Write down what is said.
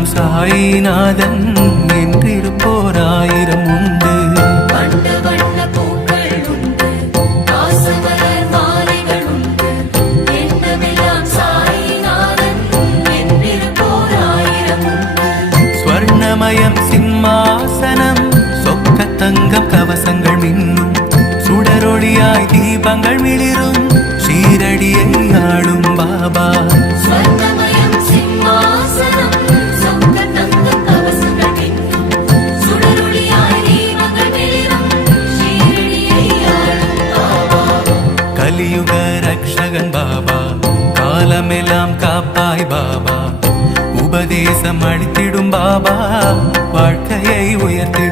இடமெல்லாம் சாயிநாதன் என்றிருப்போர் ஆயிரம் உண்டு. ஸ்வர்ணமயம் சிம்மாசனம் சொக்க தங்கம் கவசங்கள் மின்னும் சுடரொளியாய் தீபங்கள் மிளிரும் ஷீரடியை ஆளும் பாபா. கலியுக ரக்ஷகன் பாபா, காலமெல்லாம் காப்பாய் பாபா, உபதேசம் அளித்திடும் பாபா, வாழ்க்கையை உயர்த்திடும்